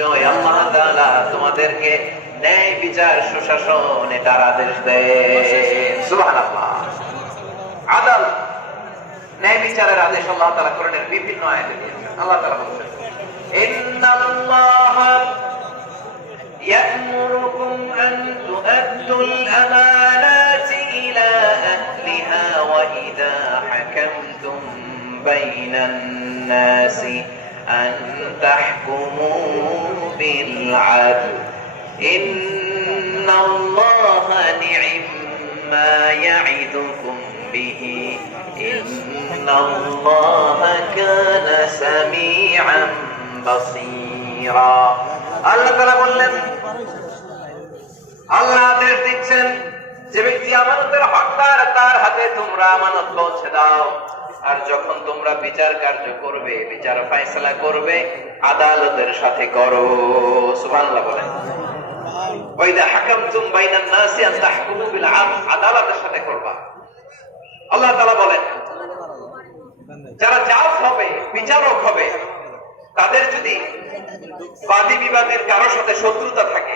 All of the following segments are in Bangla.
নিশ্চয় আল্লাহ তাআলা তোমাদেরকে ন্যায় বিচার সুশাসন এটার আদেশ দেয় সুবহানাল্লাহ আদাল ন্যায় বিচারের আদেশ আল্লাহ তাআলা কোরআনের বিভিন্ন আয়াতে দিয়েছেন আল্লাহ তাআলা বলেছেন ইন্নাল্লাহ يأمركم أن تؤدوا الأمانات إلى أهلها وإذا حكمتم بين الناس أن تحكموا بالعدل إن الله نعم ما يعدكم به إن الله كان سميعا بصيرا আল্লাহ তারা বললেন আল্লাহ আদেশ দিচ্ছেন যে ব্যক্তি আমানতের হকদার তার হাতে তোমরা আমানত পৌঁছে দাও আর যখন তোমরা বিচার কার্য করবে, বিচার ফাইসলা করবে, আদালতের সাথে করো। সুবহানাল্লাহ বলেন। ওয়াইদা হাকামতুম বাইনান আন তাহকুমু বিল আদল আদালতের সাথে করবা। আল্লাহ তাআলা বলেন, যারা জাজ হবে, বিচারক হবে, তাদের যদি বাদী বিবাদের কারোর সাথে শত্রুতা থাকে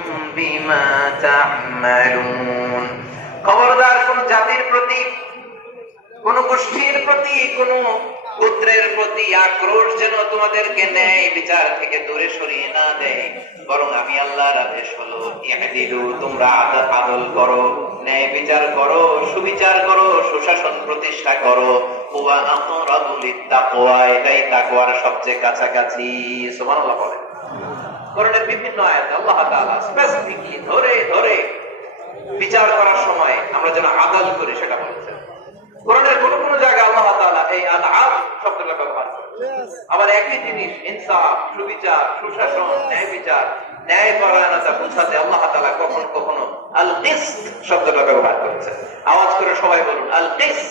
খবরদার কোন জাতির প্রতি, কোন গোষ্ঠীর প্রতি, কোন পুত্রের প্রতি আক্রোশ যেন তোমাদেরকে নেয়, বিচার থেকে দূরে সরিয়ে না দেয়। বরং আমি আল্লাহর আদেশ হলো ইহদিলু তোমরা আদা আদল করো, ন্যায় বিচার করো, সুবিচার করো, সুশাসন প্রতিষ্ঠা করো। ওয়া আকরাবুল তাকওয়া এটাই তাকওয়ার সবচেয়ে কাছাকাছি। সুবহানাল্লাহ বলেন। করণের বিভিন্ন আয়াত আল্লাহ তাআলা স্পেসিফিকলি ধরে ধরে বিচার করার সময় আমরা যেন আদাল করি সেটা বলেছেন কোরআনের কোন কোন জায়গায় আল্লাহ তাআলা এই আদআব শব্দটা ব্যবহার আবার একই জিনিস, ইনসাফ, সুবিচার, সুশাসন, ন্যায় বিচার, ন্যায় পরায়ণতা বোঝাতে আল্লাহ তাআলা কখন কখনো আল কিসত শব্দটা ব্যবহার করেছেন। আওয়াজ করে সবাই বলুন আল কিসত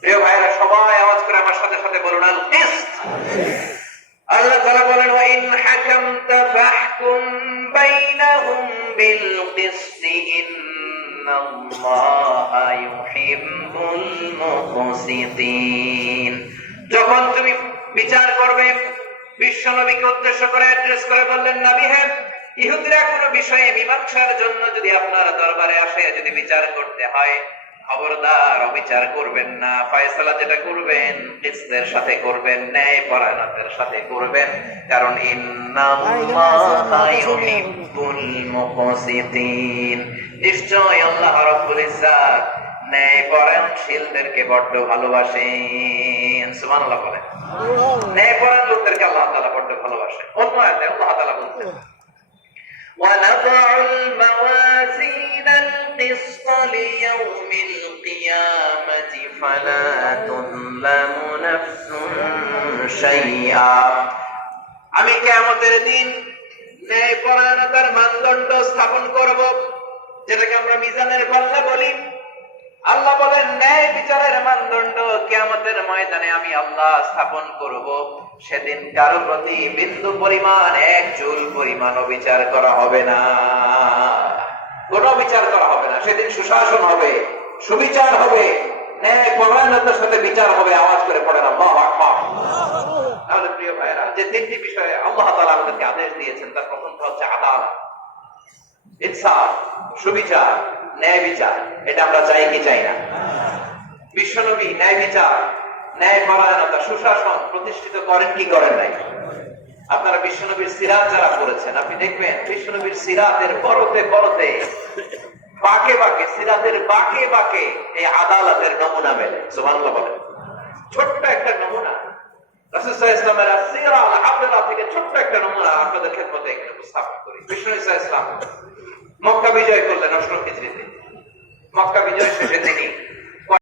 প্রিয় ভাইরা সবাই আওয়াজ করে আমার সাথে সাথে বলুন আল কিসত আল্লাহ তাআলা বলেন বিল إن الله يحب المقسطين। যখন তুমি বিচার করবে বিশ্ব নবীকে উদ্দেশ্য করে অ্যাড্রেস করে বললেন, নবী হ্যাঁ ইহুদিরা কোনো বিষয়ে মীমাংসার জন্য যদি আপনার দরবারে আসে, যদি বিচার করতে হয় খবরদার অবিচার করবেন না। ফয়সলা যেটা করবেন কিসদের সাথে করবেন ন্যায় পরায়ণদের সাথে করবেন। কারণ নিশ্চয় আল্লাহ রব্বুল ইজ্জাত ন্যায় পরায়ণশীলদেরকে বড্ড ভালোবাসেন। সুবহানাল্লাহ বলেন। ন্যায় পরায়ণ লোকদেরকে আল্লাহ তাআলা বড্ড ভালোবাসেন। অন্য আয়াতে আল্লাহ তাআলা বলছেন ওয়া নাযা تظلم نفس شيئا আমি কেমতের দিন ন্যায় পরায়ণতার মানদণ্ড স্থাপন করব যেটাকে আমরা মিজানের পাল্লা বলি আল্লাহ বলেন ন্যায় বিচারের মানদণ্ড কেয়ামতের ময়দানে আমি আল্লাহ স্থাপন করব সেদিন কারো প্রতি বিন্দু পরিমাণ এক চুল পরিমাণ বিচার করা হবে না কোন বিচার করা হবে না সেদিন সুশাসন হবে সুবিচার হবে ন্যায় পরায়ণতার সাথে বিচার হবে, আওয়াজ করে পড়ে না তাহলে প্রিয় ভাইরা যে তিনটি বিষয়ে আল্লাহ তাআলা আমাদেরকে আদেশ দিয়েছেন, তার প্রথমটা হচ্ছে আদালত, ইনসাফ, সুবিচার, ন্যায় বিচার। ন্যায় বিচার সুশাসন প্রতিষ্ঠিত করেন কি করেন নাই? আপনারা বিশ্বনবীর সিরাত যারা করেছেন আপনি দেখবেন বিশ্বনবীর সিরাতের বড়তে বড়তে সিরাতের বাকে বাকে এই আদালতের নমুনা মেলে। সুবহানাল্লাহ বলেন। ছোট্ট একটা নমুনা। রাসূলুল্লাহ ইসলামের সিরা ছোট্ট একটা নমুনা আপনাদের খেদমতে করলেন অষ্টম হিজরিতে মক্কা